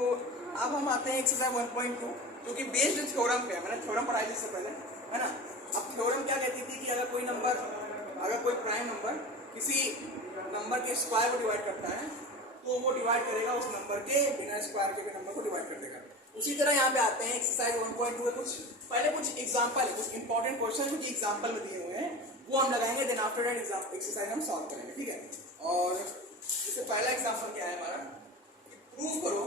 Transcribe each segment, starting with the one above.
तो अब हम आते हैं एक्सरसाइज 1.2 जो कि बेस्ड थ्योरम पे है। मैंने थ्योरम पढ़ाई इससे पहले, है ना। अब थ्योरम क्या कहती थी कि अगर कोई प्राइम नंबर किसी नंबर के स्क्वायर को डिवाइड करता है तो वो डिवाइड करेगा उस नंबर के बिना स्क्वायर के नंबर को डिवाइड कर देगा। उसी तरह यहाँ पे आते हैं एक्सरसाइज 1.2 में कुछ एग्जांपल है, कुछ इंपॉर्टेंट क्वेश्चन जो कि एग्जांपल में दिए हुए हैं वो हम लगाएंगे, देन आफ्टर दैट एक्सरसाइज हम सॉल्व करेंगे, ठीक है। और इससे पहला एग्जांपल क्या है हमारा, प्रूव करो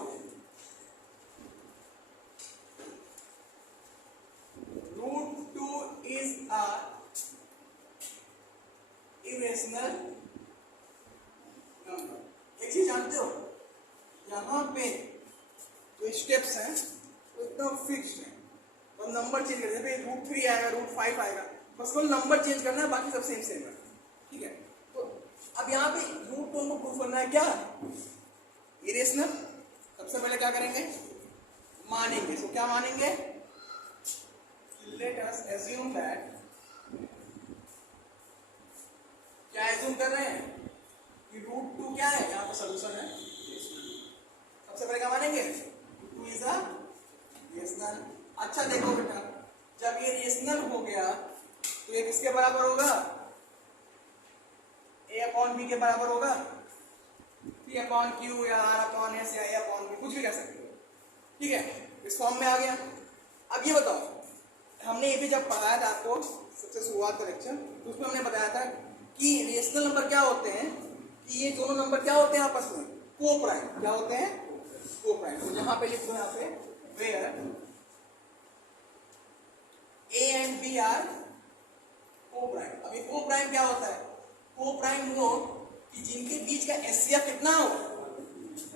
√2 इज अ इरेशनल नंबर। एक चीज जानते हो, यहाँ पे जो स्टेप्स हैं वो एकदम फिक्स्ड है और नंबर चेंज कर देते हैं। √3 आएगा, √5 आएगा, बस वो नंबर चेंज करना है, बाकी सब सेम सेम है, ठीक है। तो अब यहाँ पे √2 को प्रूव करना है क्या, इरेशनल। सबसे पहले क्या करेंगे, मानेंगे। तो क्या मानेंगे, लेट अस एज्यूम दैट, क्या एज्यूम कर रहे हैं कि √2 क्या है, यहाँ पर सोल्यूशन है। सबसे पहले क्या मानेंगे, √2 इज अ रेशनल। अच्छा देखो बेटा, जब ये रेशनल हो गया तो ये किसके बराबर होगा, a/b के बराबर होगा, p/q या r/s या a/b, कुछ भी कह सकते हो, ठीक है। इस फॉर्म में आ गया। अब ये बताओ, हमने ये भी जब पढ़ाया था आपको सबसे शुरुआत का लेक्चर, तो उसमें हमने बताया था कि रेशनल नंबर क्या होते हैं, कि ये दोनों नंबर क्या होते हैं आपस में, को प्राइम। क्या होते हैं, को प्राइम। तो यहाँ पे लिख दो, यहाँ पे where A and B are co prime. अभी को प्राइम क्या होता है, को प्राइम वो कि जिनके बीच का HCF कितना हो,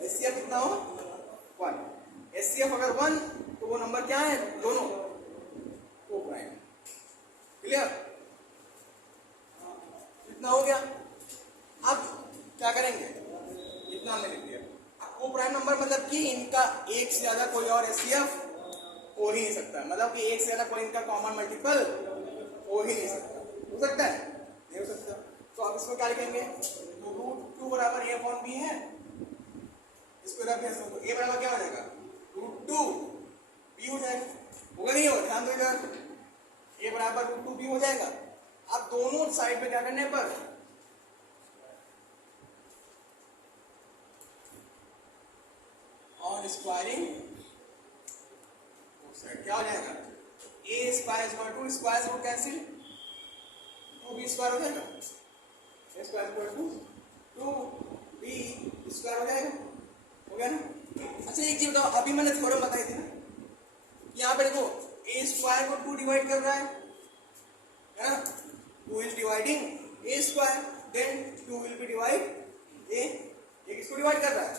HCF कितना हो, 1। HCF अगर 1 तो वो नंबर क्या है, दोनों को प्राइम। क्लियर, इतना हो गया। अब क्या करेंगे, इतना हमने लिख दिया। अब को प्राइम नंबर मतलब कि इनका एक से ज्यादा कोई और HCF हो ही नहीं सकता, मतलब कि एक से ज्यादा कोई इनका कॉमन मल्टीपल हो ही नहीं सकता। हो सकता है, नहीं हो सकता। तो अब इसको क्या लिखेंगे, तो √2 बराबर a/b है, इसको रख दिया तो a बराबर क्या हो जाएगा, √2 b हो जाएगा। होगा नहीं होगा, ध्यान दो इधर, a बराबर √2 b हो जाएगा। अब दोनों साइड पे क्या करने पर, ऑन स्क्वायरिंग क्या हो जाएगा, a square equal to square root cancel, 2b square हो जाएगा, a square equal to 2b square हो जाएगा। हो गया ना। अच्छा एक चीज बताओ, अभी मैंने थ्योरम बताई थी ना, यहाँ पे देखो a स्क्वायर को 2 डिवाइड कर रहा है ना, 2 is dividing a square, then 2 will be divide a। ये किसको डिवाइड कर रहा है,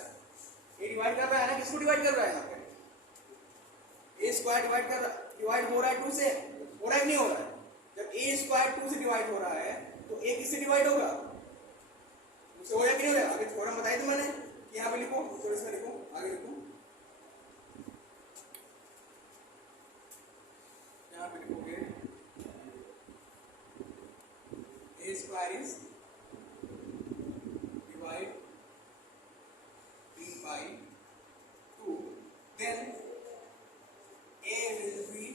a डिवाइड कर रहा है ना, किसको डिवाइड कर रहा है, यहाँ पे a स्क्वायर डिवाइड हो रहा है 2 से, हो रहा है नहीं हो रहा है। जब a स्क्वायर 2 से डिवाइड हो रहा है तो a किससे डिवाइड होगा, उससे हो या कि नहीं होगा। अभी थोड़ा बताई थी मैंने, यहाँ पे लिखो, तो इसमें लिखो, आगे लिखो, यहाँ पे लिखोगे a square is divide b by 2, then a will be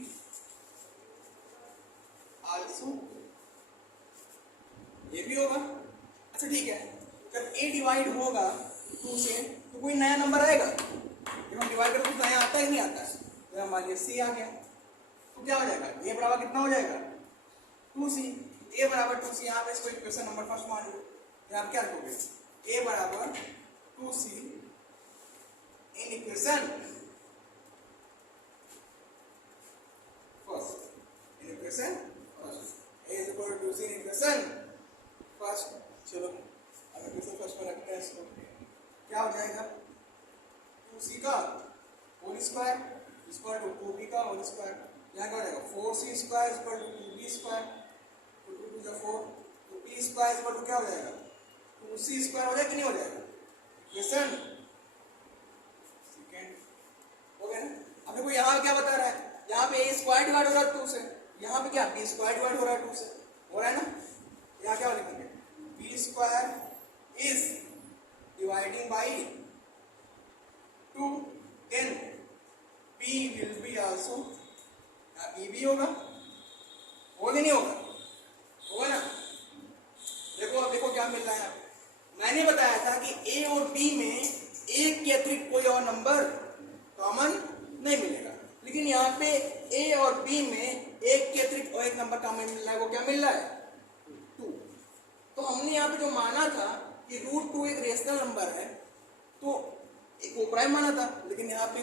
also, ये भी होगा। अच्छा ठीक है, जब a डिवाइड होगा 2 से तो कोई नया नंबर आएगा, जब हम डिवाइड करते तो नया आता है नहीं आता है। तो हम मान लिया c आ गया, तो क्या हो जाएगा, a बराबर कितना हो जाएगा, 2c। a बराबर 2c, यहाँ पे इसको इक्वेशन नंबर फर्स्ट मान लो, यहाँ क्या रखोगे, a बराबर 2c in equation first, in equation first, a is equal to 2c in equation first. चलो अब इक्वेशन फर्स्ट में रखते हैं इसको, क्या हो जाएगा, 2c का whole square equal to 2b का होल स्क्वायर, यहाँ क्या हो जाएगा, 4c square equal to 2b square, तो 2 2 4, तो b स्क्वायर इक्वल टू क्या हो जाएगा, 2c स्क्वायर हो जाएगा कि नहीं हो जाएगा, इक्वेशन सेकंड। हो गया ना। अब देखो यहाँ क्या बता रहा है, यहाँ पे a स्क्वायर डिवाइड हो रहा है 2 से, यहाँ पे क्या b स्क्वायर डिवाइड हो रहा है 2 से, हो रहा है ना। यहाँ क्या लिखेंगे, b square is dividing by 2, then P will be also, P भी होगा कि नहीं होगा? होगा ना? देखो अब देखो क्या मिल रहा है। मैंने बताया था कि A और B में एक के अतिरिक्त कोई और नंबर कॉमन नहीं मिलेगा, लेकिन यहाँ पे A और B में एक के अतिरिक्त और एक नंबर कॉमन मिल रहा है। वो क्या मिल रहा है? 2। तो हमने यहाँ पे जो माना था कि √2 एक रेशनल नंबर है, तो एक को प्राइम माना था, लेकिन यहाँ पे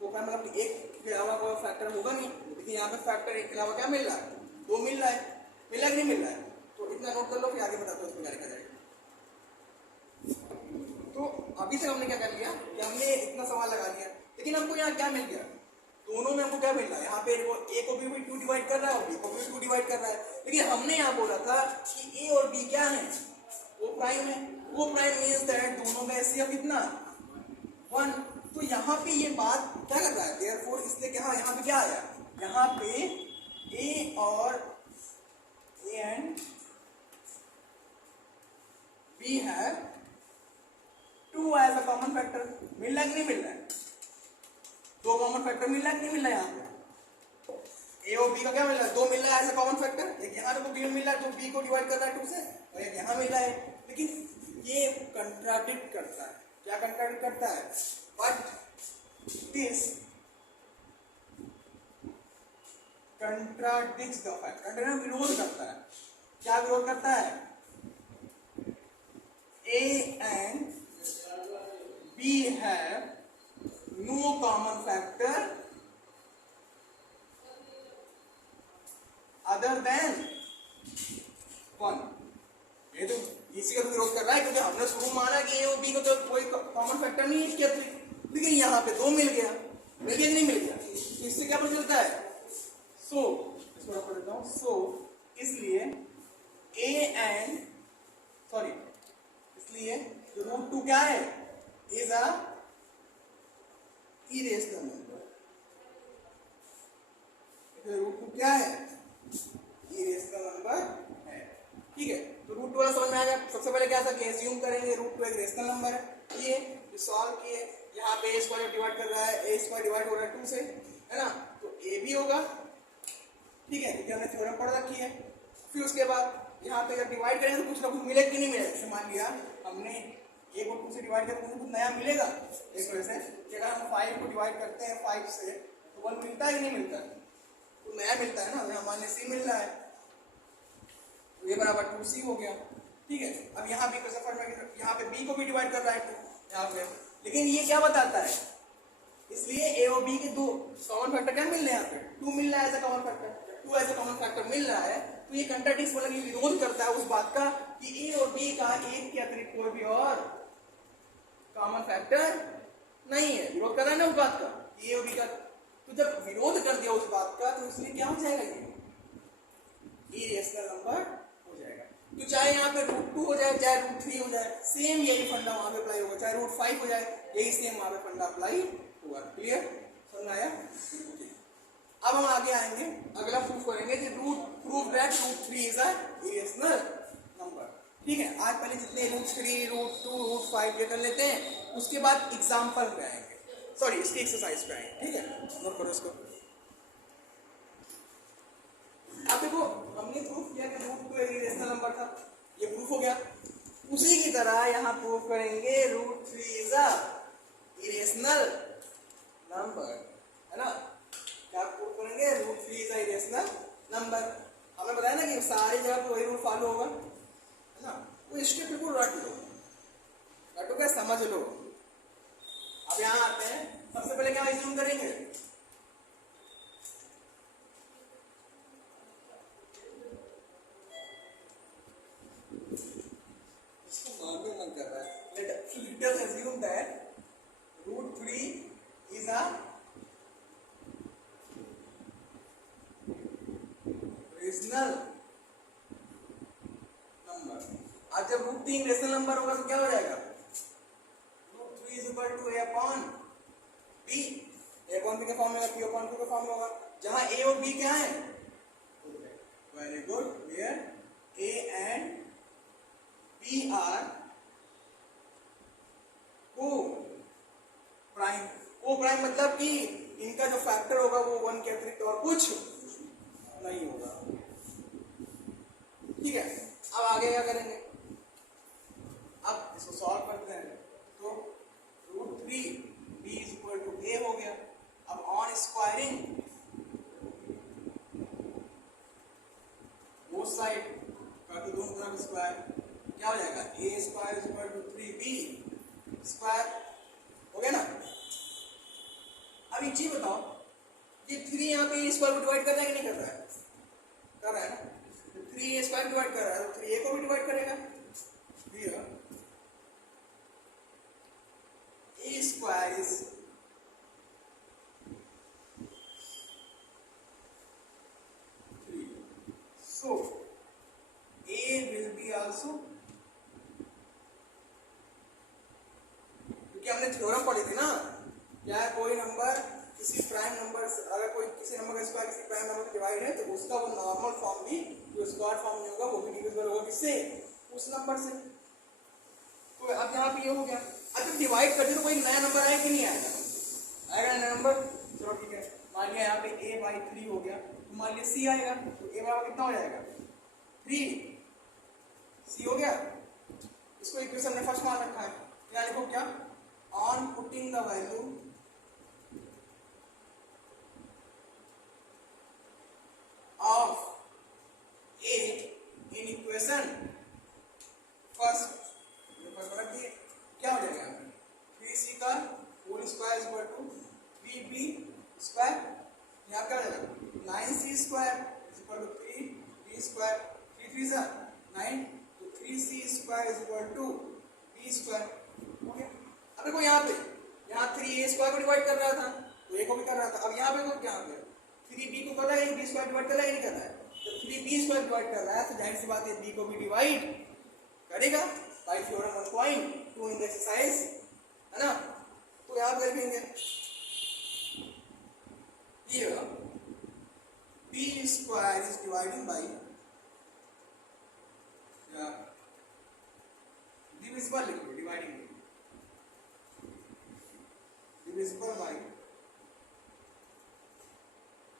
को प्राइम मतलब एक के अलावा कोई फैक्टर होगा नहीं, लेकिन यहाँ पे फैक्टर एक के अलावा क्या मिल रहा है? 2 मिल रहा है। मिला कि नहीं मिल रहा है? तो इतना नोट कर लो, फिर आगे बताते हो उसमें क्या लिखा जाएगा। तो अभी तक हमने क्या कर लिया कि हमने इतना सवाल लगा लिया, लेकिन हमको यहाँ क्या मिल गया? दोनों में हमको क्या मिल रहा है? यहाँ पे A को भी 2 डिवाइड कर रहा है और B को भी 2 डिवाइड कर रहा है, लेकिन हमने यहाँ बोला था कि A और B क्या है? वो प्राइम है। वो प्राइम मीन्स दैट दोनों का HCF कितना? 1। तो यहाँ पे ये बात क्या कर रहा है? देयरफॉर इसलिए क्या यहाँ पे क्या आया? यहाँ पे A और A एंड B है 2 एज अ कॉमन फैक्टर। मिल रहा है कि नहीं मिल रहा है? 2 कॉमन फैक्टर मिल रहा है कि नहीं मिल रहा है? यहाँ पे A और B का क्या मिल रहा है? 2 मिल रहा है एज अ कॉमन फैक्टर। एक यहाँ पे B मिल रहा है, तो B को डिवाइड कर रहा है 2 से, और एक यहाँ मिल रहा है। लेकिन ये कंट्राडिक्ट करता है। क्या कंट्राडिक्ट करता है? But this contradicts the fact. Contradict विरोध करता है। क्या विरोध करता है? A and B have no common factor other than 1। ये तो इसी का विरोध कर रहा है, क्योंकि हमने शुरू माना कि A और B को तो कोई कॉमन फैक्टर नहीं है इसके अतिरिक्त, लेकिन यहाँ पे 2 मिल गया। मिल गया नहीं मिल गया? तो इससे क्या पता चलता है? इसको पढ़ देता हूँ। इसलिए इसलिए जो √2 क्या है? Is a irrational number. √2 क्या है? इरेशनल नंबर है। ठीक है, तो √2 वाला समझ में आ गया। सबसे पहले क्या था कि एज्यूम करेंगे √2 एक रेशनल नंबर है। ये सॉल्व किए, यहाँ पे A² डिवाइड कर रहा है, A² डिवाइड हो रहा है 2 से, है ना? तो A भी होगा। ठीक है, क्योंकि हमने थ्योरम पढ़ रखी है। फिर उसके बाद यहाँ पे जब डिवाइड करेंगे तो कुछ ना कुछ मिलेगा कि नहीं मिलेगा? जैसे मान लिया हमने A को 2 से डिवाइड करके कुछ नया मिलेगा। एक वजह से कि अगर हम 5 को डिवाइड करते हैं 5 से, तो 1 मिलता है कि नहीं मिलता? तो नया मिलता है ना। यहाँ मान C मिल रहा है, तो A बराबर 2C हो गया। ठीक है, अब यहाँ B को सफर में यहाँ पे B को भी डिवाइड कर रहा है 2 यहाँ पे, लेकिन ये क्या बताता है? इसलिए A और B के 2 कॉमन फैक्टर क्या मिल रहे हैं? यहाँ पे 2 मिल रहा है as a common factor. 2 as a common factor मिल रहा है, तो ये कंट्राडिक्ट मतलब ये विरोध करता है उस बात का कि A और B का एक के अतिरिक्त कोई भी और कॉमन फैक्टर नहीं है। विरोध कर रहा है ना उस बात का, A और B का। तो जब विरोध कर दिया उस बात का, तो इसलिए क्या हो जाएगा? ये इरेशनल नंबर हो जाएगा। तो चाहे यहाँ पे √2 हो जाए, चाहे √3 हो जाए, सेम यही फंडा वहां पे अप्लाई होगा। चाहे √5 हो जाए, यही सेम वहां पे फंडा अप्लाई होगा। क्लियर? समझ आया? अब हम आगे आएंगे, अगला प्रूफ करेंगे कि proof that √3 is a irrational number. ठीक है, आज पहले जितने √3, √2, √5 ये कर लेते हैं, उसके बाद एग्जाम्पल पे आएंगे, सॉरी इसकी एक्सरसाइज पे आएंगे। ठीक है, नोट करो इसको। अब देखो, हमने प्रूफ किया कि √2 एक इरेशनल नंबर था, ये प्रूफ हो गया। उसी की तरह यहाँ प्रूफ करेंगे √3 इज अ इरेशनल नंबर, है ना? क्या प्रूफ करेंगे? √3 इज अ इरेशनल नंबर। हमें बताया ना कि सारी जगह पे वही रूल फॉलो होगा, है ना? वो इसके बिल्कुल रट लो, रटो क्या, समझ लो। अब यहाँ आते हैं, सबसे पहले क्या एज्यूम करेंगे? इसको मालूम मन कर रहा है। Let us assume that √3 is a rational number. आज जब √3 रेशनल नंबर होगा तो क्या हो जाएगा? √3 is equal to A upon B। A upon B का फॉर्म होगा, P upon Q का फॉर्म होगा, जहां A और B क्या है? Very good, where A and B are को प्राइम। को प्राइम मतलब कि इनका जो फैक्टर होगा वो 1 के अतिरिक्त और कुछ नहीं होगा। ठीक है, अब आगे क्या करेंगे, अब इसको सॉल्व करते हैं। तो √3 b = a हो गया। अब ऑन स्क्वायरिंग बोथ साइड कर दो, दोनों तरफ स्क्वायर, क्या हो जाएगा a² = 3b² हो गया ना। अब एक चीज बताओ, ये 3 यहाँ पे a² को डिवाइड कर रहा है कि नहीं कर रहा है? कर रहा है ना। 3 a² डिवाइड कर रहा है तो 3a को भी डिवाइड करेगा। Here a² is so a will be also, क्योंकि हमने थ्योरम पढ़ी थी ना, क्या कोई नंबर किसी प्राइम नंबर से, अगर कोई किसी नंबर का स्क्वायर किसी प्राइम नंबर से डिवाइड है तो उसका वो नॉर्मल फॉर्म भी जो स्क्वायर फॉर्म में होगा वो भी डिविजिबल होगा किससे? उस नंबर से। तो अब यहाँ पे ये हो गया। अब जब डिवाइड करते तो कोई नया नंबर आएगा कि नहीं आएगा? आएगा नया नंबर। चलो ठीक है, मान लिया यहाँ पे a/3 हो गया, तो मान लिया c आएगा, तो a बराबर कितना हो जाएगा? 3c हो गया। इसको इक्वेशन में फर्स्ट मान रखा है, क्या लिखो, क्या on putting the value of a in equation first रख दिए, क्या हो जाएगा 3c का whole square equal to 3b², यहाँ क्या हो जाएगा 9c² इक्वल टू 3b², 3 3 9, तो 3c² equal to b²। Okay, अब देखो यहाँ पे, यहाँ 3a² को डिवाइड कर रहा था तो a को भी कर रहा था। अब यहाँ पे तो क्या हो गया, 3b को पता है b² डिवाइड कर रहा है नहीं कर रहा है, तो 3b² डिवाइड कर रहा है तो जाहिर सी बात है b को भी डिवाइड करेगा bye theorem 1.2 in the exercise, है ना। तो याद रखेंगे here b² is dividing by divisible, dividing divisible by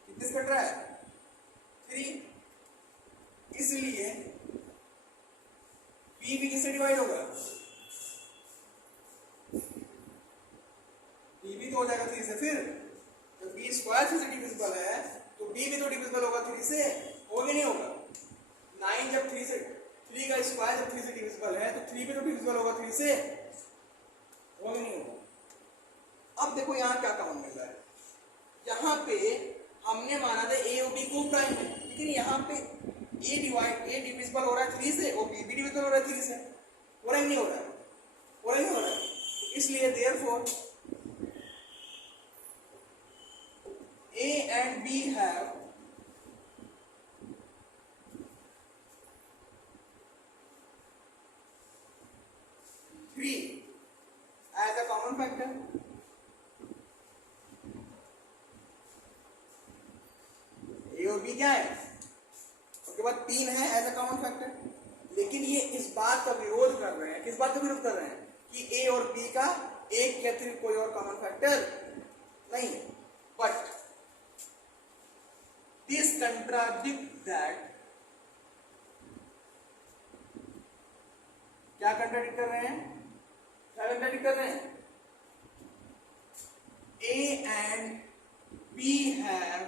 कितने से कट रहा है 3, इसलिए b भी किससे डिवाइड होगा, b भी तो हो जाएगा 3 से। फिर जब b² 3 से डिविजिबल है तो b भी तो डिविजिबल होगा 3 से, होगा नहीं होगा। 9 जब 3 से, 3 का स्क्वायर जब 3 से डिविजिबल है तो 3 भी तो डिविजिबल होगा 3 से, होगा नहीं होगा। अब देखो यहाँ क्या कॉमन मिल रहा है, यहाँ पे हमने माना था a और b को प्राइम है, लेकिन यहाँ पे a डिविजिबल हो रहा है 3 से और b भी डिविजिबल हो रहा है 3 से, हो रहा है नहीं हो रहा है, हो रहा है नहीं हो रहा है। इसलिए therefore a and b have three as a common factor। a और b क्या है, उसके बाद 3 है एज अ कॉमन फैक्टर, लेकिन ये इस बात का विरोध कर रहे हैं, किस बात का विरोध कर रहे हैं कि a और b का एक के अतिरिक्त कोई और कॉमन फैक्टर नहीं है। बट दिस कंट्राडिक्ट दैट, क्या कंट्राडिक्ट कर रहे हैं, क्या कंट्राडिक्ट कर रहे हैं, a and b have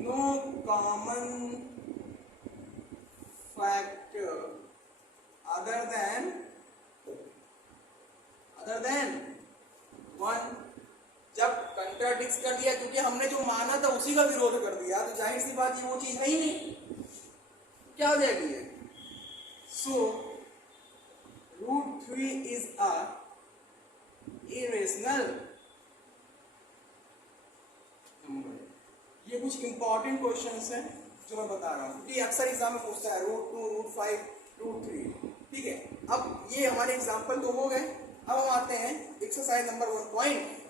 no common factor other than 1। जब कंट्राडिक्ट कर दिया, क्योंकि हमने जो माना था उसी का विरोध कर दिया, तो जाहिर सी बात ये वो चीज है ही नहीं, क्या हो जाएगी ये। सो √3 इज अ इरेशनल नंबर। ये कुछ इंपॉर्टेंट क्वेश्चंस हैं जो मैं बता रहा हूँ, क्योंकि अक्सर एग्जाम में पूछता है √2, √5, √3। ठीक है, अब ये हमारे एग्जाम्पल तो हो गए। अब हम आते हैं एक्सरसाइज नंबर 1.2।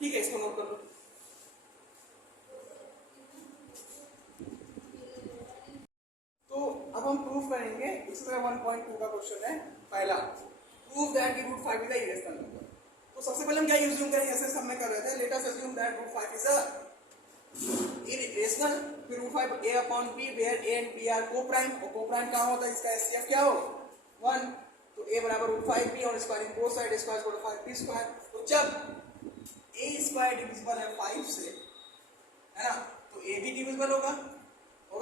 ठीक है, इसको नोट कर लो। तो अब हम प्रूफ करेंगे, एक्सरसाइज 1.2 का क्वेश्चन है पहला, प्रूफ दैट कि √5 इज अ इरेशनल नंबर। तो तो सबसे पहले हम क्या यूज्यूम करेंगे, ऐसे सब में कर रहे थे, let us assume that root 5 is a irrational, फिर root 5 a upon b where a and b are coprime, और कोप्राइम कहाँ होता है, इसका एचसीएफ क्या हो 1, तो a बराबर रूट 5b और square in both side square equal to 5b square. तो जब a स्क्वायर डिविजिबल है 5 से, है ना, तो a भी डिविजिबल होगा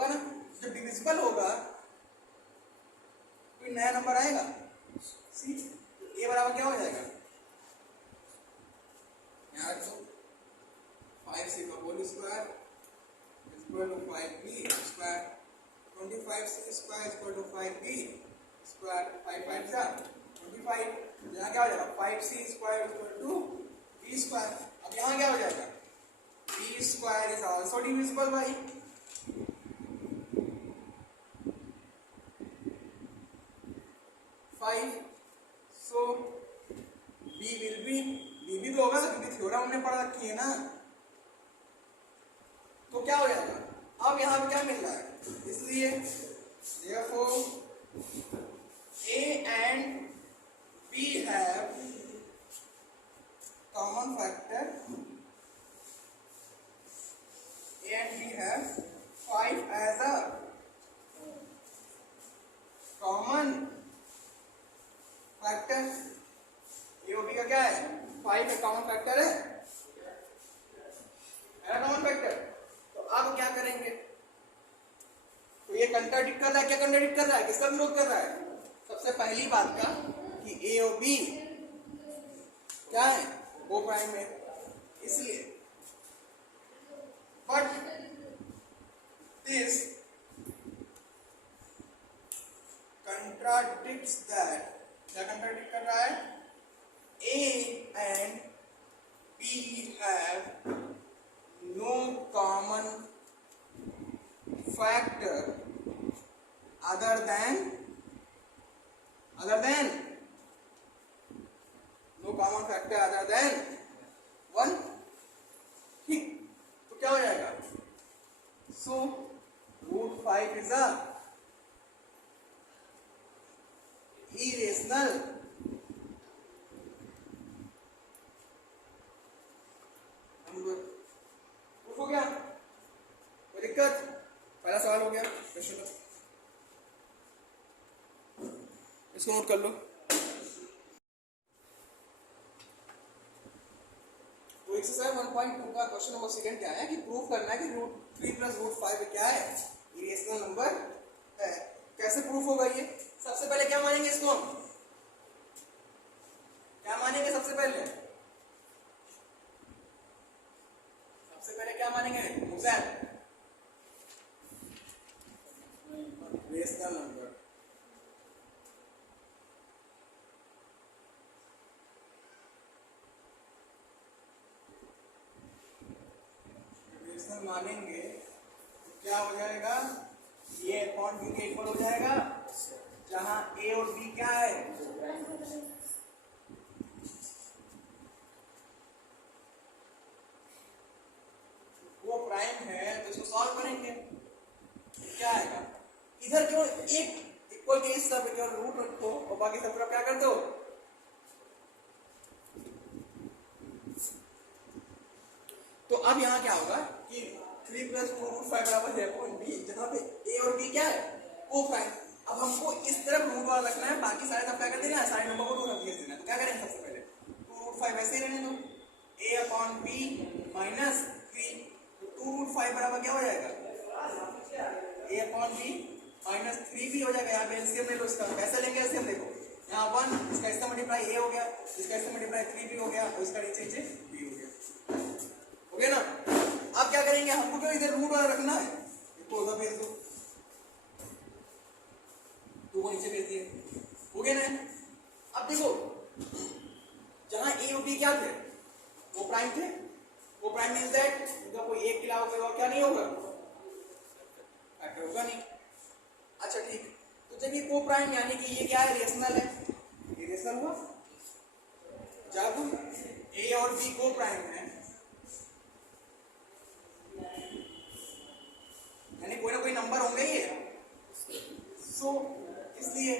ना, जब डिविजिबल होगा कोई नया नंबर आएगा सी, a बराबर क्या हो जाएगा, यहाँ रखो 5c का whole square equal to 5b square, 25c square equal to 5b square, 5 5 जा 25, यहाँ क्या हो जाएगा 5c square equal to b square. अब यहाँ क्या हो जाएगा, b square is also divisible by 5, so b will be, b भी तो होगा क्योंकि थ्योरम हमने पढ़ रखी है ना, तो क्या हो जाएगा, अब यहाँ पे क्या मिल रहा है, इसलिए therefore a and b have common factor, a and b have 5 as a common factor, ए और बी का क्या है 5 एक कॉमन फैक्टर है ना, कॉमन फैक्टर। तो अब क्या करेंगे, तो ये कंट्राडिक्ट कर रहा है, क्या कंट्राडिक्ट कर रहा है, किसका विरोध कर रहा है, सबसे पहली बात का कि ए और बी क्या है वो प्राइम है, इसलिए बट दिस कंट्राडिक्ट्स दैट, क्या कंट्राडिक्ट कर रहा है, A and B have no common factor other than no common factor other than 1, ठीक, तो क्या हो जाएगा, so root 5 is a irrational number. हो गया, कोई दिक्कत, पहला सवाल हो गया, क्वेश्चन इसको नोट कर लो। तो एक्सरसाइज 1.2 का क्वेश्चन नंबर सेकंड क्या है कि प्रूफ करना है कि रूट 3 प्लस रूट 5 क्या है, इरेशनल नंबर है। कैसे प्रूफ होगा ये, सबसे पहले क्या मानेंगे इसको हम, क्या मानेंगे सबसे पहले क्या मानेंगे, रेशनल नंबर, रेशनल मानेंगे तो क्या हो जाएगा, ये अपॉन बी के इक्वल हो जाएगा, जहां ए और बी क्या है, वो प्राइम है, तो इसको सॉल्व करेंगे, क्या आएगा, इधर क्यों एक इक्वल के इस सब केवल रूट रखो और बाकी सब तरफ क्या कर दो, तो अब यहाँ क्या होगा कि 3 प्लस 2 रूट 5 बराबर है अपॉन बी, जहाँ पे ए और बी क्या है को प्राइम। अब हमको इस तरफ रूट वाला रखना है, बाकी सारे सब क्या कर देना है, सारे नंबर को रूट रख देना है। तो क्या करेंगे, सबसे पहले 2 रूट 5 ऐसे ही रहने दो, a अपॉन बी माइनस 3, तो 2 रूट 5 बराबर क्या हो जाएगा, a अपॉन बी माइनस 3 भी हो जाएगा। यहाँ पे एलसीएम ले लो इसका, कैसे लेंगे एलसीएम, देखो यहाँ 1, इसका इसका मल्टीप्लाई a हो गया, इसका इसका मल्टीप्लाई 3 भी हो गया, और इसका नीचे नीचे b हो गया ना। अब क्या करेंगे, हमको क्यों इधर रूट वाला रखना है, इसको उधर भेज दो, 2 को नीचे भेज दिए, हो गया ना। अब देखो जहां ए और बी क्या थे, वो प्राइम थे, वो प्राइम मींस दैट इनका कोई एक के अलावा कोई और क्या नहीं होगा, फैक्टर होगा नहीं। अच्छा ठीक, तो जब ये को प्राइम यानी कि ये क्या है, रेशनल है, ये रेशनल हुआ। जब ए और बी को प्राइम है यानी कोई ना कोई नंबर होंगे ये, सो इसलिए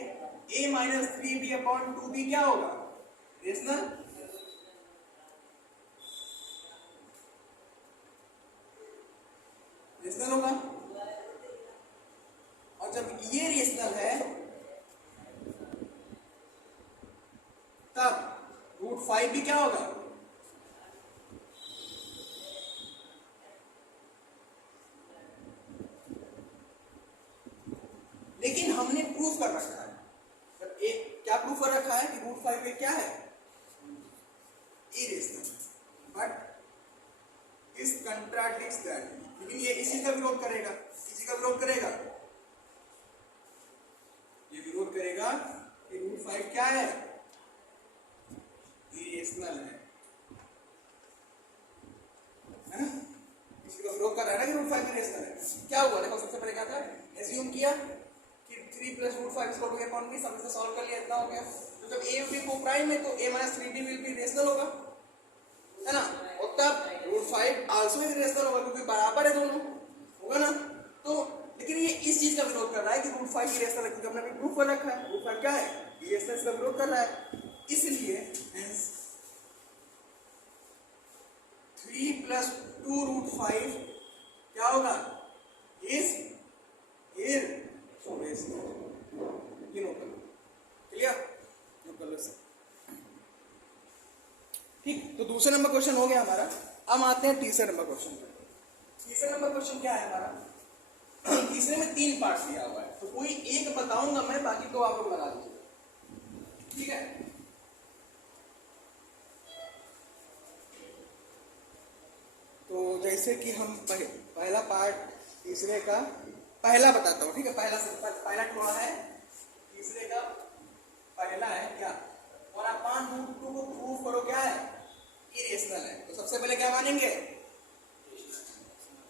a minus 3b upon 2b क्या होगा, रेशनल। रेशनल होगा। और जब ये रेशनल है तब √5 भी क्या होगा, लेकिन हमने प्रूफ कर रखा है, जब एक क्या प्रूफ कर रखा है कि √5 में क्या है, irrational, but this contradicts that, लेकिन ये इसी का विरोध करेगा, इसी का विरोध करेगा, ये विरोध करेगा कि √5 क्या है, इरेशनल है ना, इसी का विरोध कर रहा है ना कि √5 इरेशनल है। क्या हुआ देखो, सबसे पहले क्या था, एज्यूम किया कि 3 + √5 = a/b, सब इसे सॉल्व कर लिया, इतना हो गया। तो जब a और b को प्राइम है तो a - 3b will be rational होगा, है ना, और तब √5 आल्सो इरेशनल होगा क्योंकि बराबर है दोनों, होगा ना। तो लेकिन ये इस चीज का विरोध कर रहा है कि √5 इरेशनल है, क्योंकि हमने अभी प्रूफ कर रखा है √5 क्या है, इरेशनल, इसका विरोध कर रहा है। इसलिए हेंस 3 + 2√5 क्या होगा, इज इरेशनल। ये नोट कर लो, क्लियर, नोट कर लो सर। ठीक, तो दूसरे नंबर क्वेश्चन हो गया हमारा। अब आते हैं तीसरे नंबर क्वेश्चन पर। तीसरे नंबर क्वेश्चन क्या है हमारा, तीसरे में 3 पार्ट दिया हुआ है, तो कोई एक बताऊंगा मैं, बाकी तो आप लोग लगा दीजिए, ठीक है। तो जैसे कि हम पहला पार्ट तीसरे का पहला बताता हूँ, ठीक है, पहला थोड़ा है, तीसरे का पहला है क्या, 1/√2 को प्रूफ करो क्या है, इरेशनल है। तो सबसे पहले क्या मानेंगे,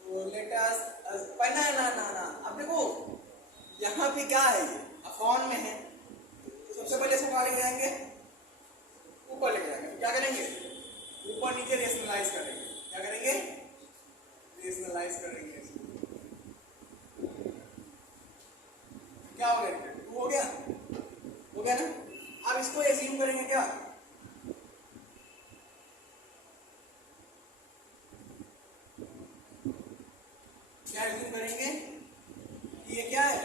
तो लेट अस पहला ना, अब देखो यहाँ पे क्या है, ये अपॉन में है, तो सबसे पहले इसको कहाँ लेके जाएंगे, ऊपर लेके जाएंगे। तो क्या करेंगे, ऊपर नीचे रेशनलाइज करेंगे, क्या करेंगे, रेशनलाइज करेंगे। क्या हो गया, 2 हो गया ना। अब इसको एज्यूम करेंगे क्या, क्या एज्यूम करेंगे कि ये क्या है,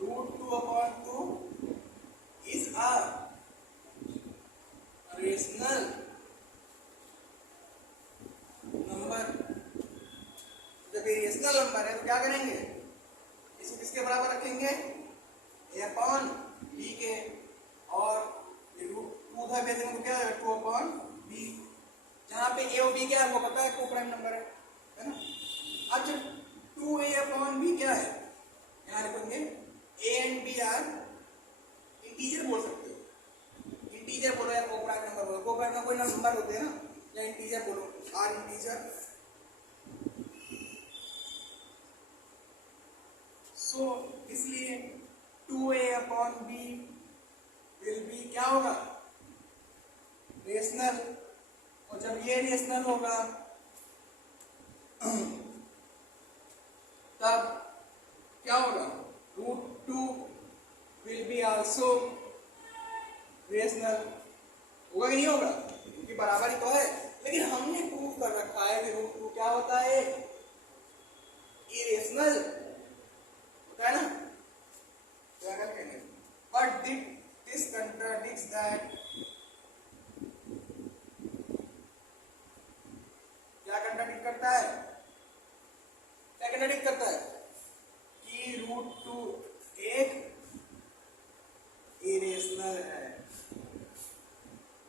√2/2 इज अ रेशनल नंबर। जब ये रेशनल नंबर है तो क्या करेंगे, इसको किसके बराबर रखेंगे, a/b के, और ये √2 था वैसे में क्या है, 2/b, जहाँ पे a और b क्या है वो पता है, को प्राइम नंबर है ना। अब जब 2a/b क्या है, यहाँ लिखेंगे a and b are integer बोल सकते हो, इंटीजर बोलो या को प्राइम नंबर बोलो, को प्राइम कोई नंबर होते हैं ना, या इंटीजर बोलो, आर इंटीजर। सो इसलिए 2a/b विल बी क्या होगा, रेशनल। और जब ये रेशनल होगा तब क्या होगा, √2 विल बी आल्सो रेशनल, होगा कि नहीं होगा, क्योंकि बराबर ही तो है। लेकिन हमने प्रूफ कर रखा है कि √2 क्या होता है, इरेशनल होता है ना। क्या कहेंगे, बट दिस कंट्राडिक्ट्स दैट, क्या कंट्राडिक्ट करता है, क्या कंट्राडिक्ट करता है कि √2 एक इरेशनल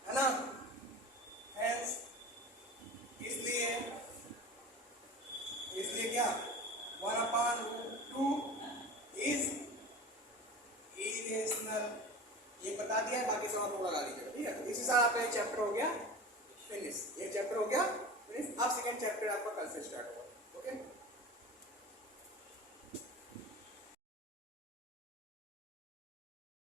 है ना। हेंस इसलिए क्या, 1/√2 इज इरेशनल, ये बता दिया है, बाकी सब आप लोग लगा दीजिएगा, ठीक है। तो इसी साल आपका एक चैप्टर हो गया फिनिश, एक चैप्टर हो गया फिनिश। अब सेकंड चैप्टर आपका कल से स्टार्ट होगा।